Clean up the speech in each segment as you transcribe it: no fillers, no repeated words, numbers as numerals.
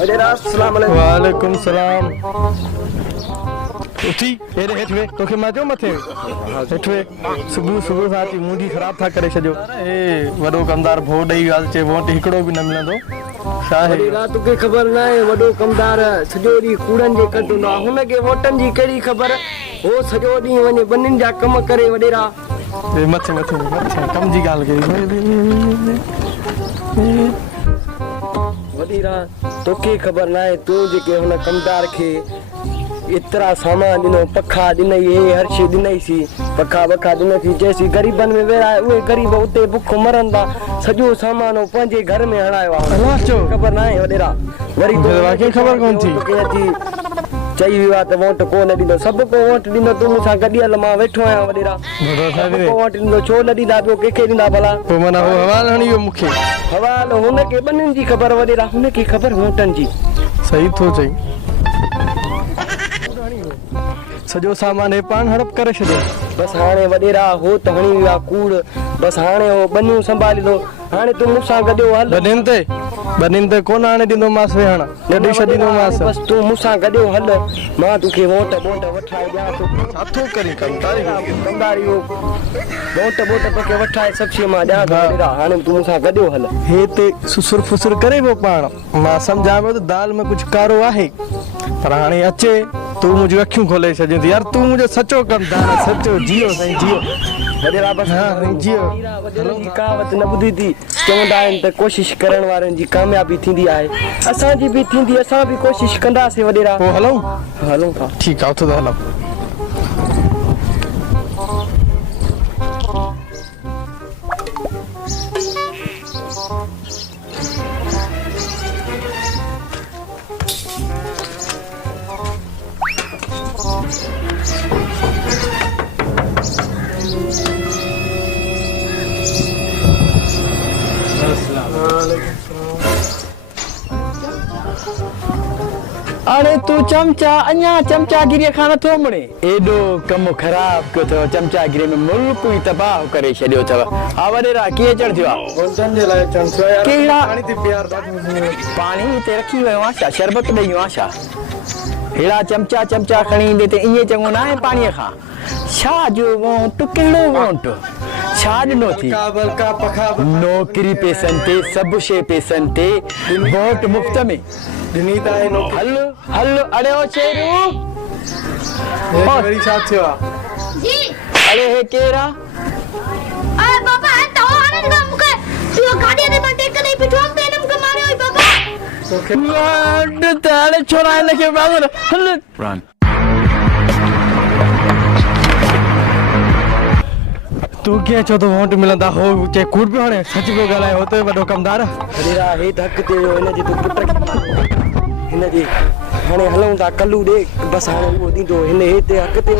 वडेरा अस्सलाम वालेकुम। वालेकुम सलाम। उठी हेरे हेठ वे तोखे मजो मथे हेठ वे सुबह सुबह साथी मुंडी खराब था करे छजो ए वडो कमदार भो दई गाल चे वोट हिकड़ो भी न मिलंदो छा है वडेरा तोखे ख़बर ना है वडो कमदार सजो डी कूड़न जे कटुंदा हुन के वोटन जी केड़ी खबर हो सजो डी वने बनिन जा कम करे वडेरा ए मथे मथे मथे कम जी गाल के वडेरा तोखे ख़बर ना है तू जे के हुन कमदार के इतरा सामान दिनो पखा दिनई हे हर शे दिनई सी पखा बखा दिन थी जैसी गरीबन में वेरा उहे गरीब उते भुखो मरंदा सजो सामान पंजे घर में हणायो अल्लाह चो खबर ना है वडेरा वरी तो वाकई खबर कोन थी चई विया त वोट कोन ॾींदो सभु को वोट ॾींदो तूं मूंसां गॾियल मां वेठो आहियां वडेरा वोट ॾींदो छो न ॾींदा ॿियो कंहिंखे ॾींदा भला पोइ माना हो हवाल हणी वियो मूंखे हवाल हुनखे ॿिन्हिनि जी ख़बर वडेरा हुनखे ख़बर वोटनि जी सही थो चई सजो सामान हे पान हड़प करे छॾियो बस हाणे वडेरा हो त हणी विया कूड़ बस हाणे हो बनियूं संभालींदो हाणे तूं मूंसां गॾियो हल बनिन ते कोन हाणे ॾींदो मास वेहण कढी छॾींदो मास बस तूं मूंसां गॾियो हल मां तोखे वोट वठाए ॾियां थो छाथो करी कंदारी हो वोट तोखे वठाए सभु शइ मां ॾियां थो वडेरा हाणे तूं मूंसां गॾियो हल हे ते सुसुर फुसुर करे पियो पाण मां सम्झां पियो त दाल में कुझु कारो आहे पर हाणे अचे तूं मुंहिंजूं अखियूं खोले छॾियूं थी यार तूं मुंहिंजो सचो कमदार सचो जियो साईं जियो वडेरा बस जियो वडेरा कहावत न ॿुधी थी चवंदा आहिनि त कोशिश करण वारनि जी कामयाबी थींदी आहे असांजी बि थींदी असां बि कोशिश कंदासीं वडेरा पोइ हलूं था ठीकु आहे उथो त हलूं अरे तू चमचा अञा चमचागिरी खां नथो मुड़े एॾो कमु ख़राब कयो अथव चमचागिरी में मुल्क ई तबाह करे छॾियो अथव हा वडेरा कीअं अचण थियो आहे कहिड़ा पाणी हिते रखी वियो आहे छा शरबत ॾेई वियो आहे छा अहिड़ा चमचा खणी ईंदे त ईअं चङो न आहे पाणीअ खां छा जो वोट कहिड़ो वोट छा ॾिनो थी नौकिरी पैसनि ते सभु शइ पैसनि ते वोट मुफ़्त में हल हल अड़े ओ शेरू छा थियो आहे अरे हे केरु आहे अरे बाबा तो आनंद का मुके यो गाड़ी ने मटे करे पिठो पे ने मुके मारे ओए बाबा वड ताले छोरा इनके बाबा हल रन तू कीअं चओ त वोट मिलंदा हो चे कूड़ पियो हाणे सच पियो ॻाल्हाए हो त वॾो कमदार वडेरा हे धक ते हिनजे तूं पुट हिनजे हाणे हलूं था कल्लू ॾे बस हाणे उहो ॾींदो हिन हिते हक़ ते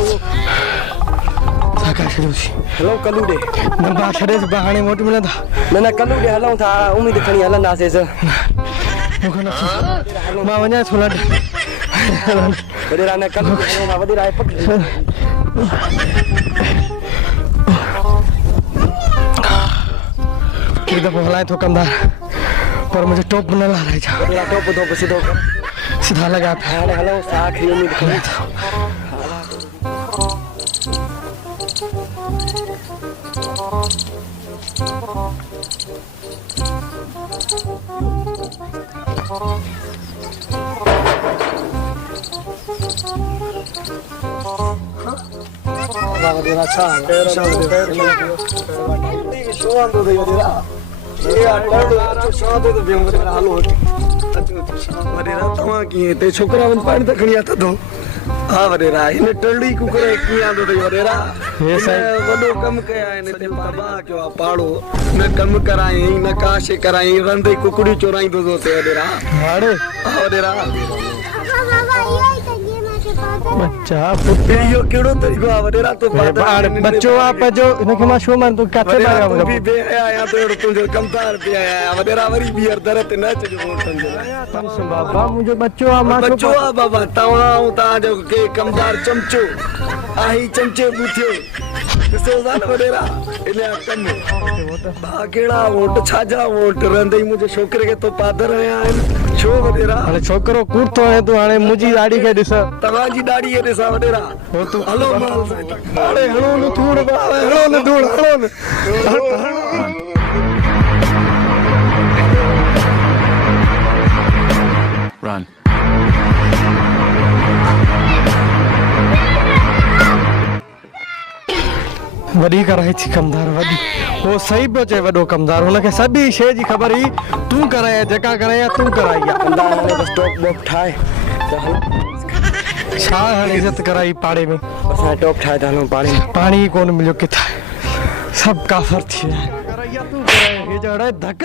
हलूं कल्लू ॾे न बा छॾे हाणे वोट मिलंदा न कल्लू ॾे हलूं था उम्मीद खणी हलंदासीं मां वञा थो लॾ वडेरा न कल्लू हलूं था वडेरा एक दफ़ो हलाए थो कंदार पर मुझे टोप न लाराए जा वडेरा टोप सिधो कर सीधा लगा हाणे हलूं था आख़िरी उम्मीद खणी वडेरा छा शो आंदो दे वडेरा ये अटल शादो तो बियो वडेरा हलो वडेरा तवा की ते छोकरा वन पानी त खणी आता दो हा वडेरा इन टलड़ी कुकर की आंदो दे वडेरा ये वडो कम कया इन ते तबाह क्यों पाड़ो न कम कराई न काश कराई रंदे कुकड़ी चोराई दो ते वडेरा हाड़े वडेरा बच्चा पुत्र यो केड़ो तरीको आ वडेरा तो बच्चो आ पजो इनके मा शो मन तू काथे मारा मुझे भी बे आया तो तुझे कमदार पे आया वडेरा वरी बियर दरत न चजो वोटन जो बाबा मुझे बच्चो आ मा बच्चो आ बाबा तवा ता जो के कमदार चमचो आही चमचे बुथियो ॾिसो था न वॾेरा इन जा कम भा कहिड़ा वोट छाजा वोट रहंदे ई मुंहिंजे छोकिरे खे तो पादर आया आहिनि छो वॾेरा हाणे छोकिरो कूड़ थो हणे तूं हाणे मुंहिंजी दाढ़ी खे ॾिस तव्हांजी दाढ़ी खे ॾिसां वॾेरा हो तूं हलो माल साईं हाणे हणो न धूड़ हणो न धूड़ हणो न Run. वॾी कराए थी कमदार वॾी वो सही पियो चए वॾो कमदार हुनखे सभी शइ जी ख़बर हुई तूं कराए जेका कराए तूं कराई आहे कंदा हाणे बस टॉप वॉप ठाहे त हल छा हाणे इज़त कराई पाड़े में असां टॉप ठाहे त हलूं पाणी में पाणी ई कोन मिलियो किथां सभु काफ़र थी विया धक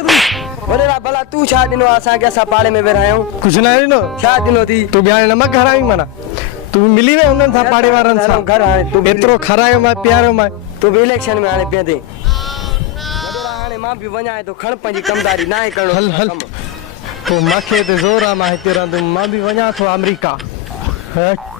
वॾेरा भला तूं छा ॾिनो आहे असांखे असां पाड़े में वेठा आहियूं कुझु न ॾिनो छा ॾिनो थी तूं बि हाणे नमक हराई माना तूं मिली वए हुननि सां पाड़े वारनि सां घर हाणे तूं एतिरो खारायो मां पियारियो मां तूं बि इलेक्शन में हाणे बीहंदे वॾेरा हाणे मां बि वञा थो खण पंहिंजी कमदारी ना आहे करिणो हल हल पोइ मूंखे त ज़ोर आहे मां हिते रहंदुमि मां बि वञा थो अमेरिका हट